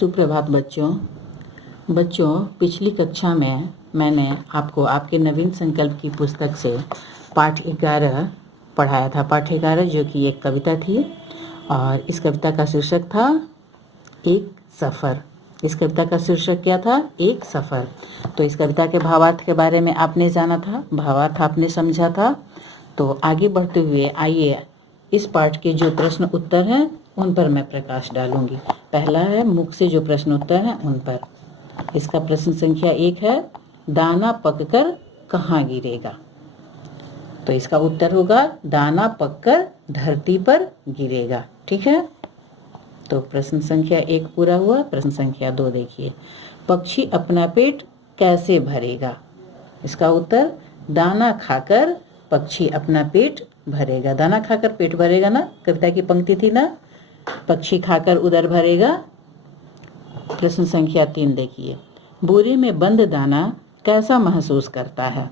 सुप्रभात बच्चों पिछली कक्षा में मैंने आपको आपके नवीन संकल्प की पुस्तक से पाठ 11 पढ़ाया था। पाठ 11 जो कि एक कविता थी और इस कविता का शीर्षक था एक सफ़र। इस कविता का शीर्षक क्या था? एक सफ़र। तो इस कविता के भावार्थ के बारे में आपने जाना था, भावार्थ आपने समझा था। तो आगे बढ़ते हुए आइए इस पाठ के जो प्रश्न उत्तर हैं उन पर मैं प्रकाश डालूंगी। पहला है मुख से जो प्रश्न उत्तर हैं उन पर। इसका प्रश्न संख्या 1 है, दाना पककर कहाँ गिरेगा? तो इसका उत्तर होगा दाना पककर धरती पर गिरेगा। ठीक है, तो प्रश्न संख्या 1 पूरा हुआ। प्रश्न संख्या 2 देखिए, पक्षी अपना पेट कैसे भरेगा? इसका उत्तर दाना खाकर पक्षी अपना पेट भरेगा। दाना खाकर पेट भरेगा ना, कविता की पंक्ति थी ना, पक्षी खाकर उदर भरेगा। प्रश्न संख्या 3 देखिए, बोरे में बंद दाना कैसा महसूस करता है?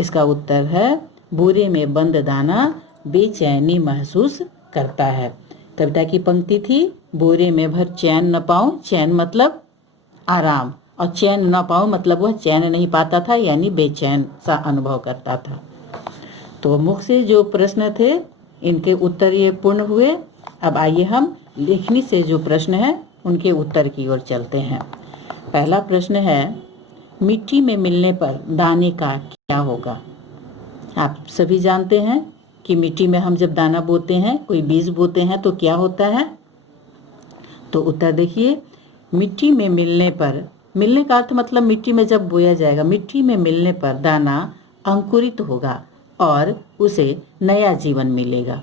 इसका उत्तर है बोरे में बंद दाना बेचैनी महसूस करता है। कविता की पंक्ति थी, बोरे में भर चैन न पाऊं। चैन मतलब आराम, और चैन न पाऊं मतलब वह चैन नहीं पाता था, यानी बेचैन सा अनुभव करता था। तो मुख से जो प्रश्न थे इनके उत्तर ये पूर्ण हुए। अब आइए हम लेखनी से जो प्रश्न है उनके उत्तर की ओर चलते हैं। पहला प्रश्न है, मिट्टी में मिलने पर दाने का क्या होगा? आप सभी जानते हैं कि मिट्टी में हम जब दाना बोते हैं, कोई बीज बोते हैं तो क्या होता है? तो उत्तर देखिए, मिट्टी में मिलने पर, मिलने का अर्थ मतलब मिट्टी में जब बोया जाएगा, मिट्टी में मिलने पर दाना अंकुरित होगा और उसे नया जीवन मिलेगा।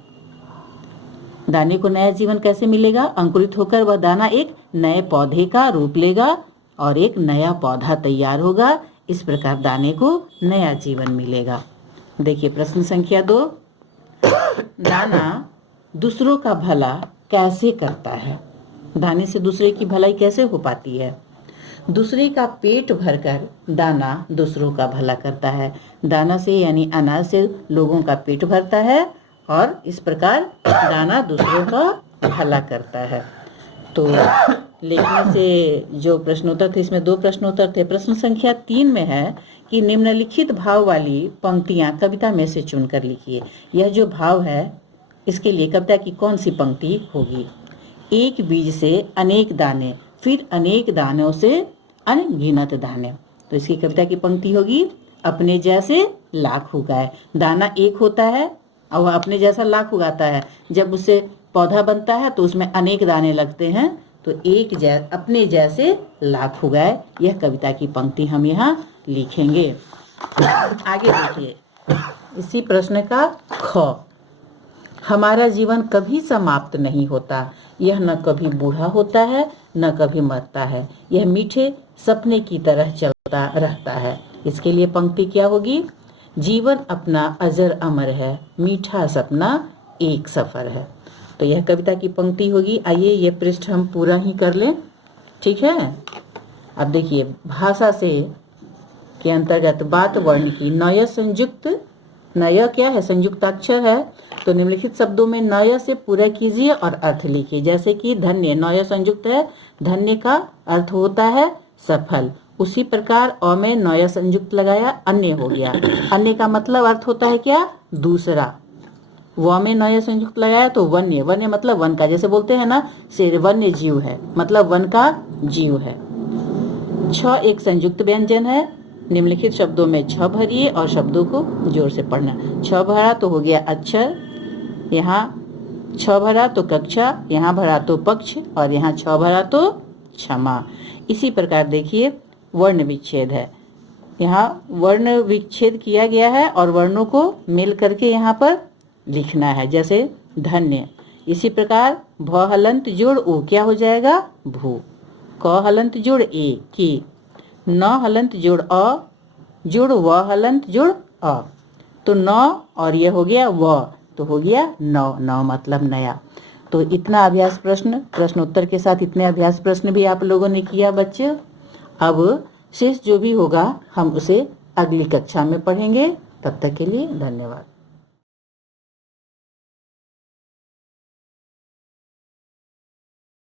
दाने को नया जीवन कैसे मिलेगा? अंकुरित होकर वह दाना एक नए पौधे का रूप लेगा और एक नया पौधा तैयार होगा। इस प्रकार दाने को नया जीवन मिलेगा। देखिए प्रश्न संख्या 2, दाना दूसरों का भला कैसे करता है? दाने से दूसरे की भलाई कैसे हो पाती है? दूसरे का पेट भरकर दाना दूसरों का भला करता है। दाना से यानी अनाज से लोगों का पेट भरता है और इस प्रकार दाना दूसरों का भला करता है। तो लिखने से जो प्रश्नोत्तर थे, इसमें 2 प्रश्नोत्तर थे। प्रश्न संख्या 3 में है कि निम्नलिखित भाव वाली पंक्तियां कविता में से चुनकर लिखिए। यह जो भाव है इसके लिए कविता की कौन सी पंक्ति होगी? एक बीज से अनेक दाने, फिर अनेक दानों से अनगिनत दाने। तो इसकी कविता की पंक्ति होगी, अपने जैसे लाख उगाए। दाना एक होता है और वह अपने जैसा लाख उगाता है। जब उससे पौधा बनता है तो उसमें अनेक दाने लगते हैं, तो अपने जैसे लाख उगाए। यह कविता की पंक्ति हम यहाँ लिखेंगे। आगे देखिए, इसी प्रश्न का ख, हमारा जीवन कभी समाप्त नहीं होता। यह न कभी बूढ़ा होता है न कभी मरता है। यह मीठे सपने की तरह चलता रहता है। इसके लिए पंक्ति क्या होगी? जीवन अपना अजर अमर है, मीठा सपना एक सफ़र है। तो यह कविता की पंक्ति होगी। आइए ये पृष्ठ हम पूरा ही कर लें। ठीक है, अब देखिए भाषा से के अंतर्गत बात वर्ण की नय संयुक्त, नय क्या है? संयुक्ताक्षर है। तो निम्नलिखित शब्दों में नय से पूरा कीजिए और अर्थ लिखिए। जैसे कि धन्य, नय संयुक्त है, धन्य का अर्थ होता है सफल। उसी प्रकार अ में नय संयुक्त लगाया, अन्य हो गया। अन्य का मतलब अर्थ होता है क्या? दूसरा। व में नय संयुक्त लगाया तो वन्य, वन्य मतलब वन का। जैसे बोलते हैं ना, शेर वन्य जीव है, मतलब वन का जीव है। छ एक संयुक्त व्यंजन है। निम्नलिखित शब्दों में छ भरिए और शब्दों को जोर से पढ़ना। छ भरा तो हो गया अक्षर, यहाँ छ भरा तो कक्षा, यहाँ भरा तो पक्ष और यहाँ छ भरा तो क्षमा। इसी प्रकार देखिए वर्ण विच्छेद है। यहाँ वर्ण विच्छेद किया गया है और वर्णों को मिल करके यहाँ पर लिखना है। जैसे धन्य, इसी प्रकार भ हलंत जोड़ उ क्या हो जाएगा? भू। क हलंत जोड़ ए की, न हलंत जोड़ अ जोड़ व हलंत जोड़ अ, तो न और ये हो गया व, तो हो गया नौ। नौ मतलब नया। तो इतना अभ्यास प्रश्न, प्रश्नोत्तर के साथ इतने अभ्यास प्रश्न भी आप लोगों ने किया बच्चे। अब शेष जो भी होगा हम उसे अगली कक्षा में पढ़ेंगे। तब तक के लिए धन्यवाद।